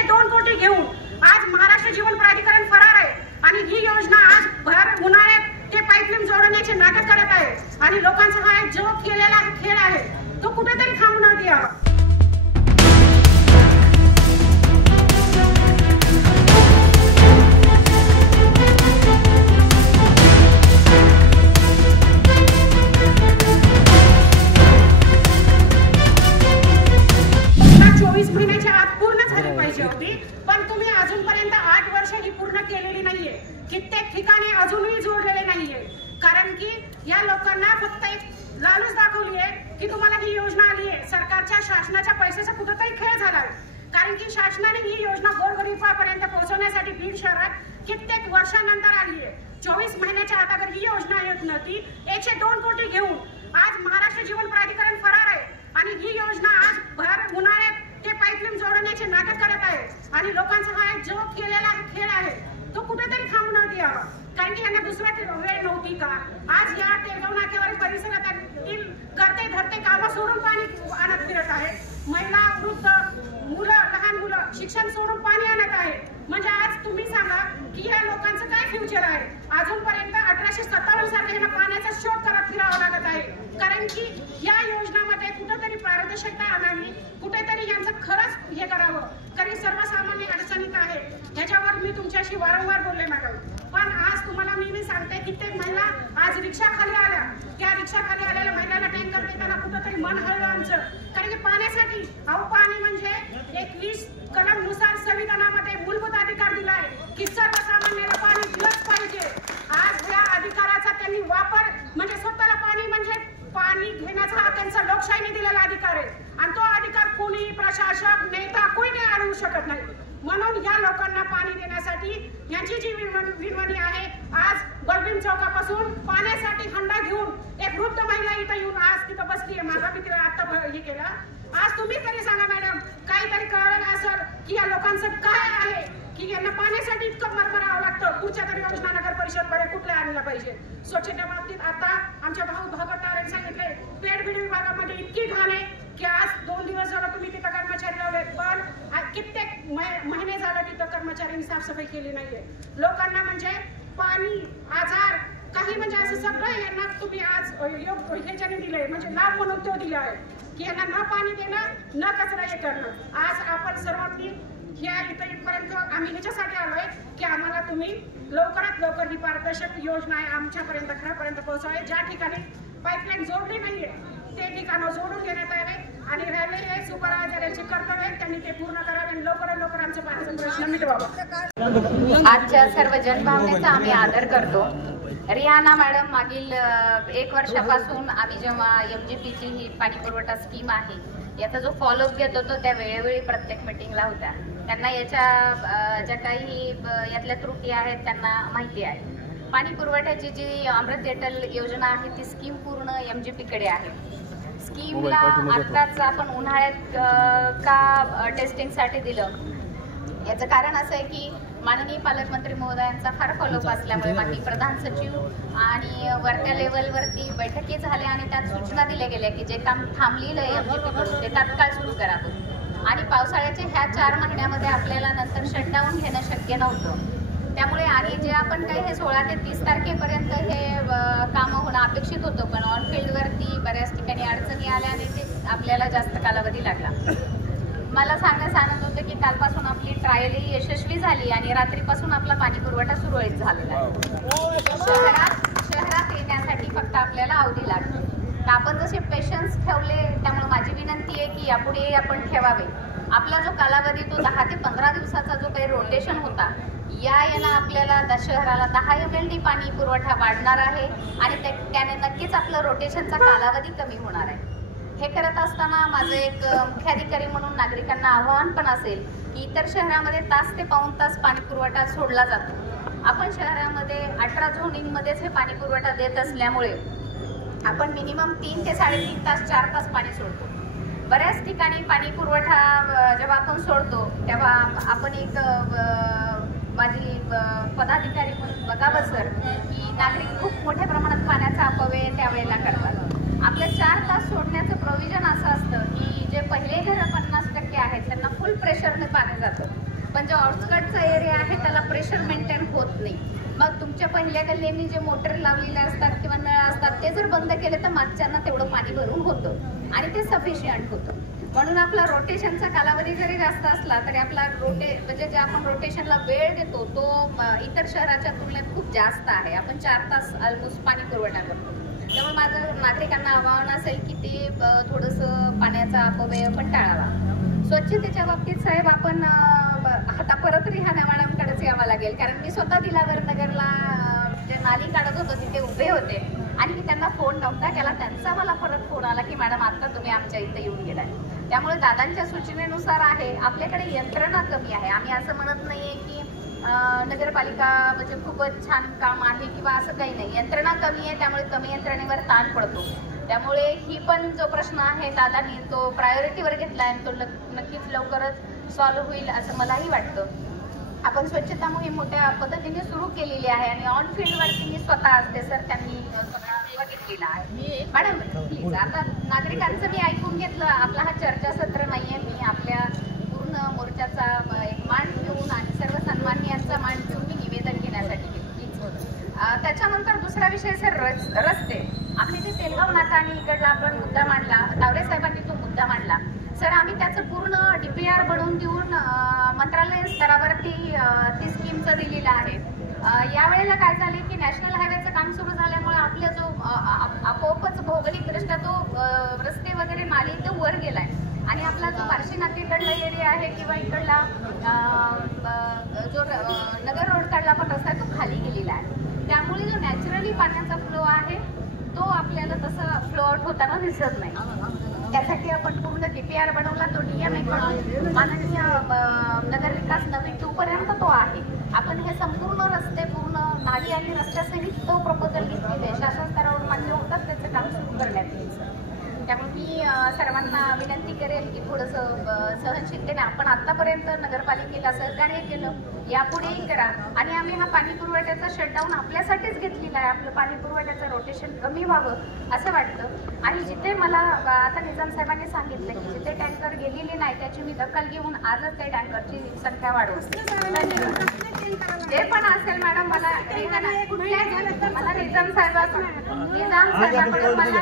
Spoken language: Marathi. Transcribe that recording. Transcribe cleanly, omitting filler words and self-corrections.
102 कोटी घेऊन आज महाराष्ट्र जीवन प्राधिकरण फरार आहे आणि ही योजना आज भर उन्हाळ्यात ते पाईपलाईन जोडण्याचे नाटक करत आहे आणि लोकांचा हा जो केलेला खेळ आहे तो कुठेतरी थांबवण्यात यावा। कित्येक ठिकाणी अजूनही जोडलेले नाहीये कारण की या लोकांना फक्त एक लालूच दाखवली आहे की तुम्हाला ही योजना आली आहे। सरकारच्या शासनाच्या पैशाचा कुठेतरी खेळ झाला आहे कारण की शासनाने ही योजना गोरगरिबांपर्यंत पोहोचवण्यासाठी बीड शहरात कित्येक वर्षानंतर आली आहे। 24 महिन्याच्या आत अगर ही योजना येत नव्हती 102 कोटी घेऊन आज महाराष्ट्र जीवन प्राधिकरण फरार आहे आणि ही योजना आज भर उन्हाळ्यात ते पाईपलाईन जोडण्याचे नाटक करत आहे आणि लोकांचा हा जो केलेला खेळ आहे तो कुठेतरी थांबवण्यात यावा कारण की यांना दुसरा वेळ नव्हती का। आज या टेलगाव नाक्यावर परिसरातील करते धरते काम सोडून पाणी आणत फिरत आहे। महिला वृद्ध मुलं लहान मुलं शिक्षण सोडून पाणी आणत आहे। म्हणजे आज तुम्ही सांगा की या लोकांचं काय फ्युचर आहे। अजूनपर्यंत 1857 सारखं यांना पाण्याचा शोध करत फिरावं लागत आहे कारण की या योजनामध्ये कुठेतरी पारदर्शकता आणावी, कुठेतरी यांचं खरंच हे करावं कारण सर्वसामान्य अडचणीत आहे। ह्याच्यावर मी तुमच्याशी वारंवार बोलले मॅडम, पण आज तुम्हाला मी सांगते कित्येक महिला आज रिक्षा खाली आल्या, त्या रिक्षा खाली आलेल्या महिलांना टँकर देताना कुठेतरी मन हळलं आमचं कारण की पाण्यासाठी पाणी म्हणजे 21 कलम नुसार संविधानामध्ये मूलभूत अधिकार दिला आहे की सर्वसामान्याला पाणी दिलंच पाहिजे। आज या अधिकाराचा त्यांनी वापर म्हणजे स्वतःला पाणी म्हणजे पाणी घेण्याचा हा त्यांचा लोकशाहीने दिलेला अधिकार आहे आणि तो अधिकार कोणी प्रशासक नेता कोणी नाही अडवू शकत नाही। म्हणून या लोकांना पाणी देण्यासाठी यांची जी विनवणी आहे आज बलबीम चौकापासून पाण्यासाठी हंडा घेऊन एक वृद्ध महिला इथं येऊन आज तिथं बसली आहे। माझा मी तिला आता हे केलं। आज तुम्ही तरी सांगा मॅडम काहीतरी कळलं असेल की या लोकांचं काय आहे की यांना पाण्यासाठी इतकं मरमरावं लागतं। पुढच्या तरी योजना नगर परिषदकडे कुठल्या आणल्या पाहिजे। स्वच्छतेच्या बाबतीत आता आमच्या भाऊ भगतरावांनी सांगितले पेडबीड विभागामध्ये इतकी घाण आहे की आज 2 दिवस झालं तुम्ही तिथं कर्मचारी लावले पण कित्येक महिने झालं तिथं कर्मचाऱ्यांनी साफसफाई केली नाहीये। लोकांना म्हणजे पाणी आजार काही म्हणजे असं सगळं यांना तुम्ही आज ह्याच्याने दिलंय म्हणजे लाभ म्हणून तो दिला आहे की यांना न पाणी देणं न कचरा हे करणं। आज आपण सर्वांनी ह्या इथपर्यंत आम्ही ह्याच्यासाठी आलोय की आम्हाला तुम्ही लवकरात लवकर ही पारदर्शक योजना आहे आमच्यापर्यंत घरापर्यंत पोहोचवावी। ज्या ठिकाणी पाईपलाईन जोडली नाहीये ते ठिकाणं जोडून घेण्यात यावे आणि राहिले हे सुपरवायझर यांचे कर्तव्य आहेत त्यांनी ते पूर्ण करावे आणि लवकरात लवकर आमच्या पाण्याचा प्रश्न मिटवावा। आजच्या सर्व जनभावनेचा आम्ही आदर करतो। रिहाना मॅडम मागील 1 वर्षापासून आम्ही जेव्हा MGPची ही पाणी पुरवठा स्कीम आहे याचा जो फॉलोअप घेत होतो त्या वेळोवेळी प्रत्येक मीटिंगला होत्या। त्यांना याच्या ज्या काही यातल्या त्रुटी आहेत त्यांना माहिती आहे। पाणी पुरवठ्याची जी अमृत अटल योजना आहे ती स्कीम पूर्ण MGPकडे आहे। स्कीमला आत्ताच आपण उन्हाळ्यात का टेस्टिंगसाठी दिलं याचं कारण असं आहे की माननीय पालकमंत्री महोदयांचा फार फॉलोअप असल्यामुळे माननीय प्रधान सचिव आणि वरच्या लेवलवरती बैठकी झाल्या आणि त्यात सूचना दिल्या गेल्या की जे काम थांबलेलं आहे MGPकडून ते तात्काळ सुरू करावं आणि पावसाळ्याच्या ह्या 4 महिन्यामध्ये आपल्याला नंतर शटडाऊन घेणं शक्य नव्हतं। त्यामुळे आणि जे आपण काही हे 16 ते 30 तारखेपर्यंत हे कामं होणं अपेक्षित होतं पण ऑन फील्डवरती बऱ्याच ठिकाणी अडचणी आल्या आणि ते आपल्याला जास्त कालावधी लागला। मला सांगण्यास आनंद होतं की कालपासून आपली ट्रायलही यशस्वी झाली आणि रात्रीपासून आपला पाणी पुरवठा सुरळीत झालेला आहे। शहरात येण्यासाठी फक्त आपल्याला अवधी लागतो तर आपण जसे पेशन्स ठेवले त्यामुळे माझी विनंती आहे की यापुढे आपण ठेवावे। आपला जो कालावधी तो 10 ते 15 दिवसाचा जो काही रोटेशन होता यानं आपल्याला शहराला 10 MLD पाणी पुरवठा वाढणार आहे आणि त्याने नक्कीच आपलं रोटेशनचा कालावधी कमी होणार आहे। हे करत असताना माझं एक मुख्याधिकारी म्हणून नागरिकांना आव्हान पण असेल की इतर शहरामध्ये तास ते पाऊण तास पाणी पुरवठा सोडला जातो। आपण शहरामध्ये 18 झोनिंगमध्येच हे पाणी पुरवठा देत असल्यामुळे आपण मिनिमम 3 ते 3.5 तास 4 तास पाणी सोडतो। बऱ्याच ठिकाणी पाणी पुरवठा जेव्हा आपण सोडतो तेव्हा आपण एक माझी पदाधिकारी म्हणून बघावं सर की नागरिक खूप मोठ्या प्रमाणात पाण्याचा अपव्यय त्यावेळेला करतात। आपल्या 4 तास सोडण्याचं प्रोव्हिजन असं असतं की जे पहिले घरं 50% आहेत त्यांना फुल प्रेशरने पाणी जातं पण जो आउटस्कटचा एरिया आहे त्याला प्रेशर मेंटेन होत नाही. मग तुमच्या पहिल्या गल्ल्यांनी जे मोटर लावलेले असतात किंवा नळ असतात ते जर बंद केले तर मागच्यांना तेवढं पाणी भरून होतं आणि ते सफिशियंट होतं. म्हणून आपला रोटेशनचा कालावधी जरी जास्त असला तरी आपला म्हणजे जे आपण रोटेशनला वेळ देतो तो इतर शहराच्या तुलनेत खूप जास्त आहे. आपण 4 तास ऑलमोस्ट पाणी पुरवठा करतो. त्यामुळे माझं नागरिकांना आवाहन असेल की ते थोडंसं पाण्याचा अपव्यय पण टाळावा. स्वच्छतेच्या बाबतीत साहेब आपण आता परत रिहाना मॅडमकडेच यावं लागेल, कारण मी स्वतः दिलावर नगरला जे नाली काढत होतो तिथे उभे होते आणि मी त्यांना फोन नव्हता केला. त्यांचा मला परत फोन आला की मॅडम आता तुम्ही आमच्या इथे येऊन गेलाय. त्यामुळे दादांच्या सूचनेनुसार आहे. आपल्याकडे यंत्रणा कमी आहे. आम्ही असं म्हणत नाहीये की नगरपालिका म्हणजे खूपच छान काम आहे किंवा असं काही नाही. यंत्रणा कमी आहे त्यामुळे कमी यंत्रणेवर ताण पडतो. त्यामुळे ही पण जो प्रश्न आहे दादांनी तो प्रायोरिटीवर घेतला आहे तो नक्कीच लवकरच सॉल्व्ह होईल असं मलाही वाटतं. आपण स्वच्छता मोहीम मोठ्या पद्धतीने सुरू केलेली आहे आणि ऑन फील्डवरती मी स्वतः असते सर, त्यांनी स्वतः बघितलेला आहे. मॅडम प्लीज, आता नागरिकांचं मी ऐकून घेतलं. आपला हा चर्चासत्र नाहीये. मी आपल्या पूर्ण मोर्चाचा एक मान ठेवून आणि सर्व सन्माननीयांचा मान ठेवून मी निवेदन घेण्यासाठी घेतली. त्याच्यानंतर दुसरा विषय सर रस्ते. आपले जे तेलगाव नाका आणि इकडला आपण मुद्दा मांडला, तावरे साहेबांनी तो मुद्दा मांडला सर. आम्ही त्याचं पूर्ण DPR बनवून देऊन मंत्रालय स्तरावरती ती स्कीमचं दिलेलं आहे. यावेळेला काय झाले की नॅशनल हायवेचं काम सुरू झाल्यामुळे आपला जो आपोआपच भौगोलिकदृष्ट्या तो रस्ते वगैरे नाली तो वर गेलाय आणि आपला जो बार्शी नाक्याकडला एरिया आहे किंवा इकडला जो नगर रोड काढला पण रस्ता तो खाली गेलेला आहे. त्यामुळे जो नॅचरली पाण्याचा फ्लो आहे तो आपल्याला तसा फ्लो आउट होताना दिसत नाही. त्यासाठी आपण पूर्ण DPR बनवला. तो DMA कडून माननीय नगर विकास नवीन 2 पर्यंत तो आहे. आपण हे संपूर्ण रस्ते पूर्ण नाली आणि रस्त्यासहित तो प्रपोजल घेतलेले आहे. शासन स्तरावर मान्य होतात त्याचं काम सुरू करण्यात येईल. त्यामुळे मी सर्वांना विनंती करेल की थोडंसं सहनशीलतेने आपण आतापर्यंत नगरपालिकेला सहकार्य केलं, यापुढेही करा. आणि आम्ही हा पाणी पुरवठ्याचा शटडाऊन आपल्यासाठीच घेतलेला आहे. आपलं पाणी पुरवठ्याचं रोटेशन कमी व्हावं असं वाटतं. आणि जिथे मला आता निजाम साहेबांनी सांगितलं की जिथे टँकर गेलेले नाही त्याची मी दखल घेऊन आजच त्या टँकरची संख्या वाढवते. जे पण असेल मॅडम मला निजाम साहेबांकडून मला